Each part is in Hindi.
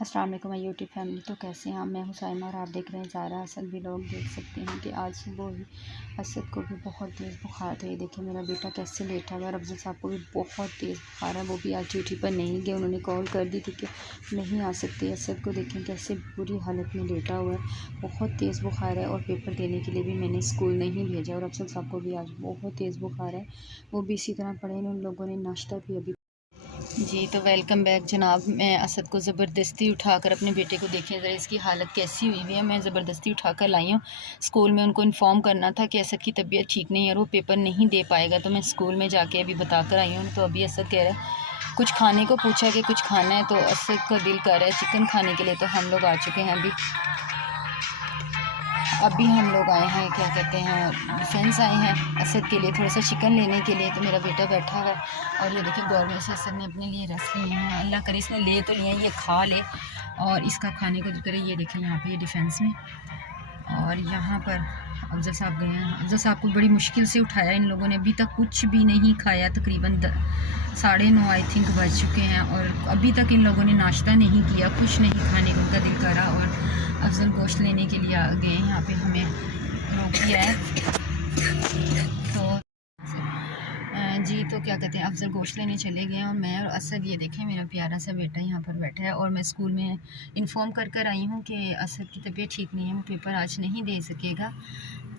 अस्सलाम वालेकुम माय यूट्यूब फैमिली। तो कैसे हैं आप? मैं हुसैमा और आप देख रहे हैं ज़ारा असद भी। लोग देख सकते हैं कि आज सुबह ही असद को भी बहुत तेज़ बुखार था। ये देखिए मेरा बेटा कैसे लेटा हुआ है। अफजल साहब को भी बहुत तेज़ बुखार है, वो भी आज ड्यूटी पर नहीं गए। उन्होंने कॉल कर दी थी कि नहीं आ सकते। असद को देखें कैसे बुरी हालत में लेटा हुआ है, बहुत तेज़ बुखार है। और पेपर देने के लिए भी मैंने स्कूल नहीं भेजा। और अफजल साहब को भी आज बहुत तेज़ बुखार है, वो भी इसी तरह पड़े हैं। उन लोगों ने नाश्ता भी अभी जी। तो वेलकम बैक जनाब। मैं असद को ज़बरदस्ती उठाकर अपने बेटे को देखें ज़रा इसकी हालत कैसी हुई हुई है। मैं ज़बरदस्ती उठाकर लाई हूँ। स्कूल में उनको इन्फॉर्म करना था कि असद की तबीयत ठीक नहीं है और वो पेपर नहीं दे पाएगा, तो मैं स्कूल में जाके अभी बता कर आई हूँ। तो अभी असद कह रहा है कुछ खाने को, पूछा कि कुछ खाना है, तो असद का दिल कर रहा है चिकन खाने के लिए। तो हम लोग आ चुके हैं अभी हम लोग आए हैं, क्या कहते हैं, डिफेंस आए हैं असद के लिए थोड़ा सा चिकन लेने के लिए। तो मेरा बेटा बैठा है और ये देखिए गवर्नमेंट से असद ने अपने लिए रस लिए हैं। अल्लाह करे इसने ले तो लिए, ये खा ले और इसका खाने को जो करे। ये देखिए यहाँ पे ये डिफेंस में, और यहाँ पर अफजल साहब गए हैं। अफजल साहब को बड़ी मुश्किल से उठाया इन लोगों ने, अभी तक कुछ भी नहीं खाया। तकरीबन 9:30 आई थिंक बज चुके हैं और अभी तक इन लोगों ने नाश्ता नहीं किया, कुछ नहीं खाने को उनका दिल करा। और अफजल गोश्त लेने के लिए आ गए, यहाँ पे हमें रोक किया है। तो जी, तो क्या कहते हैं, अफजल गोश्त लेने चले गए हैं और मैं और असद, ये देखें मेरा प्यारा सा बेटा यहाँ पर बैठा है। और मैं स्कूल में इन्फॉर्म कर आई हूँ कि असद की तबीयत ठीक नहीं है, वो पेपर आज नहीं दे सकेगा।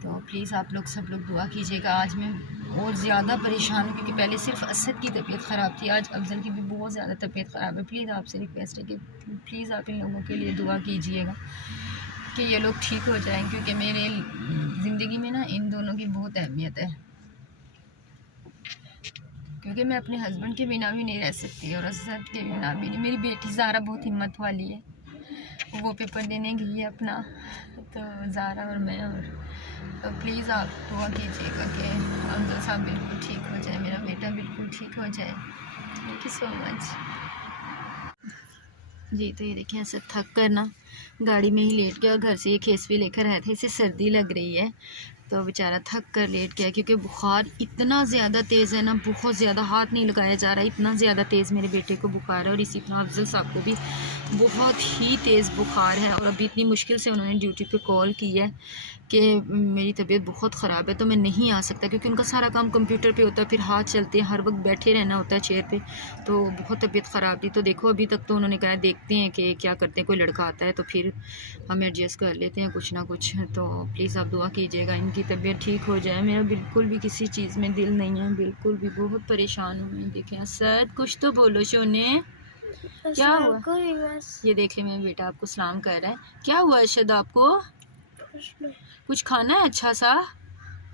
तो प्लीज़ आप लोग सब लोग दुआ कीजिएगा। आज मैं और ज़्यादा परेशान हूँ क्योंकि पहले सिर्फ असद की तबीयत ख़राब थी, आज अफजल की भी बहुत ज़्यादा तबीयत ख़राब है। प्लीज़ आपसे रिक्वेस्ट है कि प्लीज़ आप इन लोगों के लिए दुआ कीजिएगा कि ये लोग ठीक हो जाएं, क्योंकि मेरे ज़िंदगी में ना इन दोनों की बहुत अहमियत है, क्योंकि मैं अपने हस्बैंड के बिना भी नहीं रह सकती और असद के बिना भी नहीं। मेरी बेटी ज़ारा बहुत हिम्मत वाली है, वो पेपर देने गई है अपना, तो ज़ारा और मैं। और तो प्लीज़ आप दुआ कीजिएगा कि अफजल साहब बिल्कुल ठीक हो जाए, मेरा बेटा बिल्कुल ठीक हो जाए। थैंक यू सो मच जी। तो ये देखें असद थक कर ना गाड़ी में ही लेट गया और घर से ये खेसवी लेकर आए थे, इसे सर्दी लग रही है तो बेचारा थक कर लेट गया, क्योंकि बुखार इतना ज़्यादा तेज़ है ना, बहुत ज़्यादा, हाथ नहीं लगाया जा रहा, इतना ज़्यादा तेज़ मेरे बेटे को बुखार है। और इसी तरह अफजल साहब को भी बहुत ही तेज़ बुखार है और अभी इतनी मुश्किल से उन्होंने ड्यूटी पे कॉल की है कि मेरी तबीयत बहुत ख़राब है तो मैं नहीं आ सकता, क्योंकि उनका सारा काम कंप्यूटर पे होता है, फिर हाथ चलते हैं, हर वक्त बैठे रहना होता है चेयर पे, तो बहुत तबीयत ख़राब थी। तो देखो अभी तक तो उन्होंने कहा देखते हैं कि क्या करते हैं, कोई लड़का आता है तो फिर हम एडजस्ट कर लेते हैं कुछ ना कुछ। तो प्लीज़ आप दुआ कीजिएगा इनकी तबीयत ठीक हो जाए। मेरा बिल्कुल भी किसी चीज़ में दिल नहीं है, बिल्कुल भी, बहुत परेशान हूँ मैं। देखें सर कुछ तो बोलो शोने, क्या हुआ? ये देख ले मेरा बेटा आपको सलाम कर रहा है। क्या हुआ अर्शद आपको? कुछ खाना है अच्छा सा?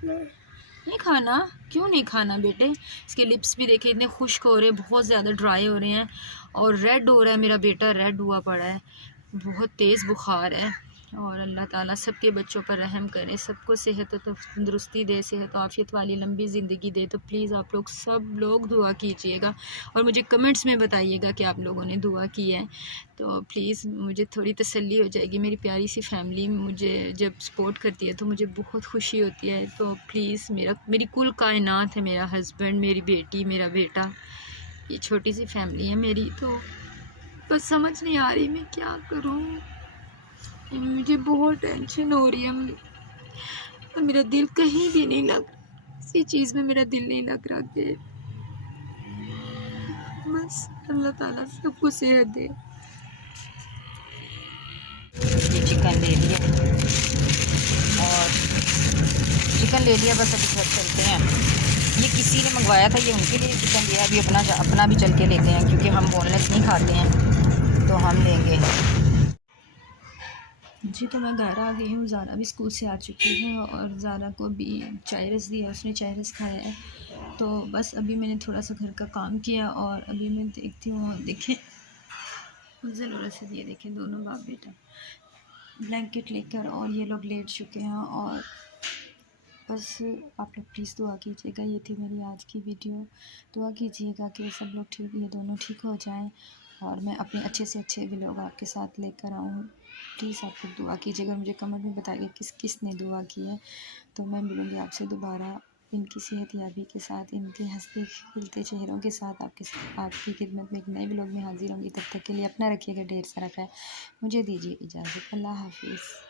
नहीं खाना? क्यों नहीं खाना बेटे? इसके लिप्स भी देखिए इतने खुश्क हो रहे हैं, बहुत ज़्यादा ड्राई हो रहे हैं और रेड हो रहा है, मेरा बेटा रेड हुआ पड़ा है, बहुत तेज़ बुखार है। और अल्लाह ताला सबके बच्चों पर रहम करे, सबको सेहत और तंदुरुस्ती दे, सेहत आफियत वाली लंबी ज़िंदगी दे। तो प्लीज़ आप लोग सब लोग दुआ कीजिएगा और मुझे कमेंट्स में बताइएगा कि आप लोगों ने दुआ की है, तो प्लीज़ मुझे थोड़ी तसल्ली हो जाएगी। मेरी प्यारी सी फैमिली मुझे जब सपोर्ट करती है तो मुझे बहुत खुशी होती है। तो प्लीज़ मेरी कुल कायनात है, मेरा हस्बैंड, मेरी बेटी, मेरा बेटा, ये छोटी सी फैमिली है मेरी। तो बस समझ नहीं आ रही मैं क्या करूँ, मुझे बहुत टेंशन हो रही है। मेरा दिल कहीं भी नहीं लग, किसी चीज़ में मेरा दिल नहीं लग रहा कि बस अल्लाह ताला सबको सेहत दे। ये चिकन ले लिया और चिकन ले लिया, बस अभी घर चलते हैं। ये किसी ने मंगवाया था, ये उनके लिए चिकन दिया, अभी अपना भी चल के लेते हैं, क्योंकि हम बोनलेस नहीं खाते हैं तो हम लेंगे जी। तो मैं घर आ गई हूँ, ज़ारा भी स्कूल से आ चुकी है और ज़ारा को भी चाय रस दिया, उसने चाय रस खाया है। तो बस अभी मैंने थोड़ा सा घर का काम किया और अभी मैं देखती हूँ, देखें अफजल और असद, ये देखें दोनों बाप बेटा ब्लैंकेट लेकर और ये लोग लेट चुके हैं। और बस आप लोग प्लीज़ दुआ कीजिएगा। ये थी मेरी आज की वीडियो, दुआ कीजिएगा कि सब लोग ठीक, ये दोनों ठीक हो जाएं और मैं अपने अच्छे से अच्छे व्लॉग आपके साथ लेकर आऊँ। प्लीज़ आप लोग दुआ कीजिएगा, मुझे कमेंट में बताइए किस किस ने दुआ की है। तो मैं मिलूँगी आपसे दोबारा इनकी सेहत याबी के साथ, इनके हंसते खिलते चेहरों के साथ आपकी खिदमत में एक नए व्लॉग में हाजिर होंगी। तब तक के लिए अपना रखिएगा ढेर सारा ख्याल। मुझे दीजिए इजाज़त। अल्लाह हाफिज़।